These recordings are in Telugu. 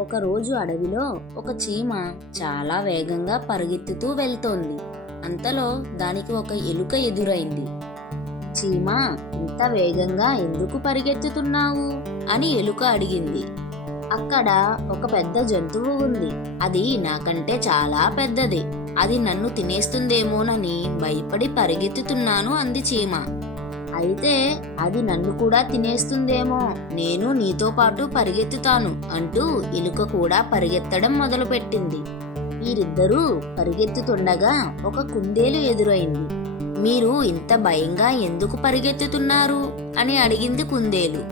ఒకరోజు అడవిలో ఒక చీమ చాలా వేగంగా పరిగెత్తుతూ వెళ్తోంది. అంతలో దానికి ఒక ఎలుక ఎదురైంది. చీమ, ఇంత వేగంగా ఎందుకు పరిగెత్తుతున్నావు అని ఎలుక అడిగింది. అక్కడ ఒక పెద్ద జంతువు ఉంది. అది నాకంటే చాలా పెద్దది. అది నన్ను తినేస్తుందేమోనని భయపడి పరిగెత్తుతున్నాను అంది చీమ. అయితే అది నన్ను కూడా తినేస్తుందేమో, నేను నీతో పాటు పరిగెత్తుతాను అంటూ ఎలుక కూడా పరిగెత్తడం మొదలుపెట్టింది. వీరిద్దరూ పరిగెత్తుతుండగా ఒక కుందేలు ఎదురైంది. మీరు ఇంత భయంగా ఎందుకు పరిగెత్తుతున్నారు అని అడిగింది కుందేలు.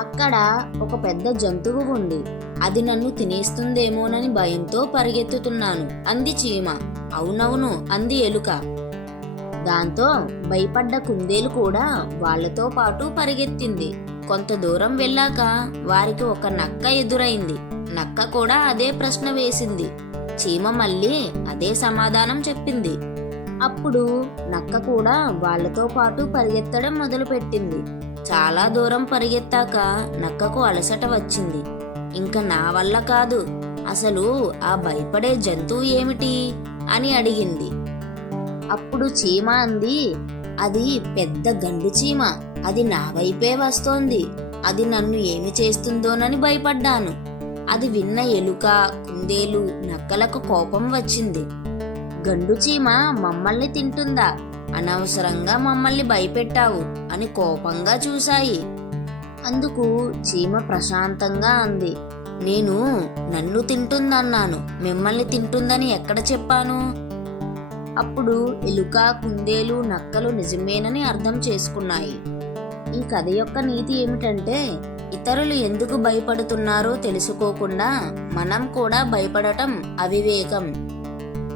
అక్కడ ఒక పెద్ద జంతువు ఉంది. అది నన్ను తినేస్తుందేమోనని భయంతో పరిగెత్తుతున్నాను అంది చీమ. అవునవును అంది ఎలుక. దాంతో భయపడ్డ కుందేలు కూడా వాళ్లతో పాటు పరిగెత్తింది. కొంత దూరం వెళ్ళాక వారికి ఒక నక్క ఎదురైంది. నక్క కూడా అదే ప్రశ్న వేసింది. చీమ మళ్ళీ అదే సమాధానం చెప్పింది. అప్పుడు నక్క కూడా వాళ్లతో పాటు పరిగెత్తడం మొదలుపెట్టింది. చాలా దూరం పరిగెత్తాక నక్కకు అలసట వచ్చింది. ఇంకా నా వల్ల కాదు, అసలు ఆ భయపడే జంతువు ఏమిటి అని అడిగింది. అప్పుడు చీమ అంది, అది పెద్ద గండు చీమ. అది నా వైపే వస్తోంది. అది నన్ను ఏమి చేస్తుందోనని భయపడ్డాను. అది విన్న ఎలుక, కుందేలు, నక్కలకు కోపం వచ్చింది. గండు చీమ మమ్మల్ని తింటుందా? అనవసరంగా మమ్మల్ని భయపెట్టావు అని కోపంగా చూశాయి. అందుకు చీమ ప్రశాంతంగా అంది, నేను నన్ను తింటుందన్నాను, మిమ్మల్ని తింటుందని ఎక్కడ చెప్పాను? అప్పుడు ఎలుక, కుందేలు, నక్కలు నిజమేనని అర్థం చేసుకున్నాయి. ఈ కథ యొక్క నీతి ఏమిటంటే, ఇతరులు ఎందుకు భయపడుతున్నారో తెలుసుకోకుండా మనం కూడా భయపడటం అవివేకం.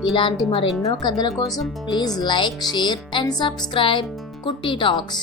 ఇలాంటి మరెన్నో కథల కోసం please like, share and subscribe కుట్టి టాక్స్.